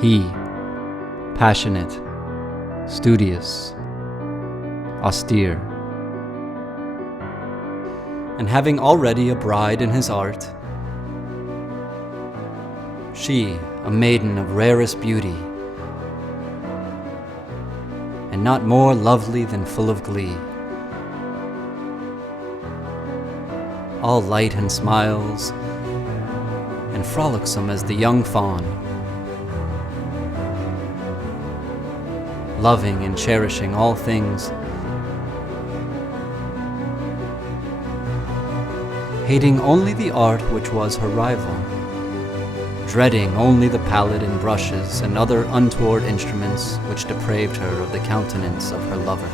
He, passionate, studious, austere, and having already a bride in his art, she, a maiden of rarest beauty, and not more lovely than full of glee, all light and smiles, and frolicsome as the young fawn, loving and cherishing all things, hating only the art which was her rival, dreading only the palette and brushes and other untoward instruments which depraved her of the countenance of her lover.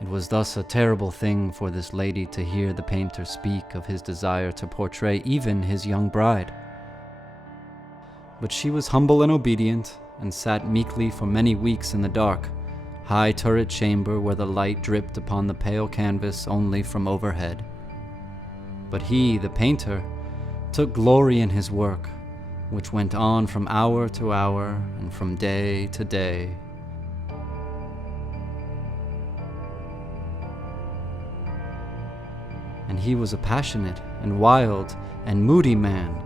It was thus a terrible thing for this lady to hear the painter speak of his desire to portray even his young bride. But she was humble and obedient, and sat meekly for many weeks in the dark, high turret chamber where the light dripped upon the pale canvas only from overhead. But he, the painter, took glory in his work, which went on from hour to hour and from day to day. And he was a passionate and wild and moody man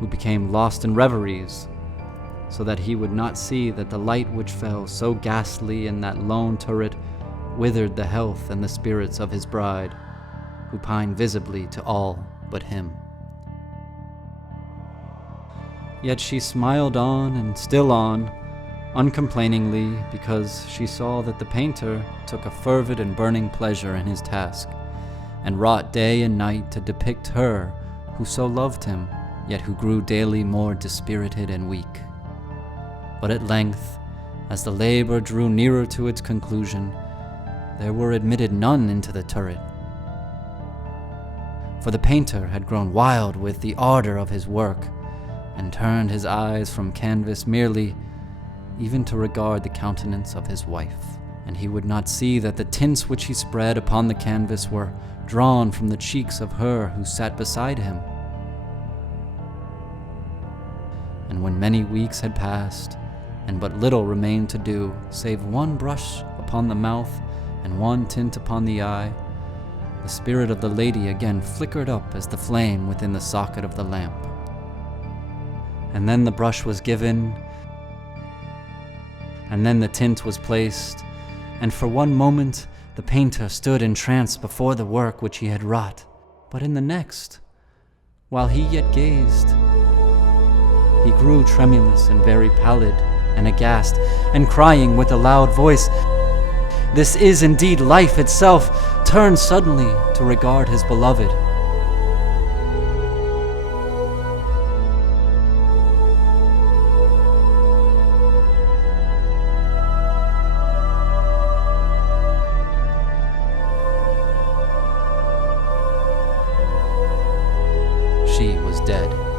who became lost in reveries, so that he would not see that the light which fell so ghastly in that lone turret withered the health and the spirits of his bride, who pined visibly to all but him. Yet she smiled on and still on, uncomplainingly, because she saw that the painter took a fervid and burning pleasure in his task, and wrought day and night to depict her who so loved him, yet who grew daily more dispirited and weak. But at length, as the labor drew nearer to its conclusion, there were admitted none into the turret. For the painter had grown wild with the ardor of his work, and turned his eyes from canvas merely, even to regard the countenance of his wife. And he would not see that the tints which he spread upon the canvas were drawn from the cheeks of her who sat beside him. And when many weeks had passed, and but little remained to do, save one brush upon the mouth and one tint upon the eye, the spirit of the lady again flickered up as the flame within the socket of the lamp. And then the brush was given, and then the tint was placed, and for one moment the painter stood entranced before the work which he had wrought. But in the next, while he yet gazed, he grew tremulous and very pallid and aghast, and crying with a loud voice, "This is indeed life itself," turned suddenly to regard his beloved. She was dead.